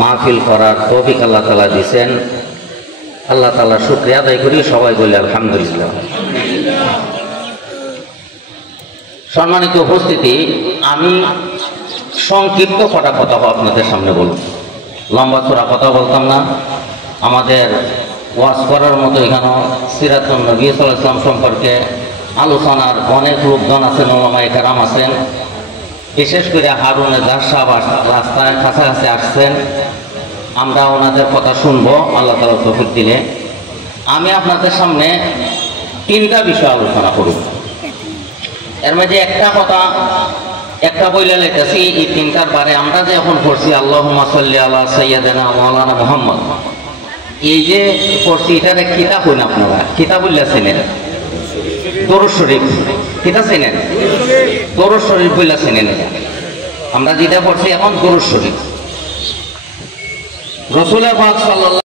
মাহফিল করার তৌফিক আল্লাহ তাআলা দিয়েছেন। আল্লাহ তাআলা শুকরিয়া আদায় করি, সবাই বলি আলহামদুলিল্লাহ। সম্মানিত উপস্থিতি, আমি সংক্ষিপ্ত কটা কথা আপনাদের সামনে বলব, লম্বা চড়া কথা বলতাম না। আমাদের ওয়াজ করার মতো এখানে সিরাতুন নবী সাল্লাল্লাহু আলাইহি ওয়াসাল্লাম সম্পর্কে আলোচনার অনেক লোকজন আছেন, ওলামায়ে কেরাম আছেন। বিশেষ করে হারুন জাহ সাহেব রাস্তায় কাছাকাছি আসছেন, আমরা ওনাদের কথা শুনবো আল্লাহ তাআলা তৌফিক দিলে। আমি আপনাদের সামনে তিনটা বিষয় আলোচনা করব। এর মধ্যে একটা বইলে লেখেছি, এই তিনটার বারে আমরা যে এখন পড়ছি আল্লাহুম্মা সাল্লি আলা সাইয়্যিদিনা মাওলানা মুহাম্মদ, এই যে পড়ছি এটার কিতাব হইন, আপনারা কিতাব বললেছেন দরুদ শরীফ, কিতাব চেনেন? দরুদ শরীফ বললেছেন। আমরা যেটা পড়ছি এখন দরুদ শরীফ। রাসূল পাক সাল্লাল্লাহু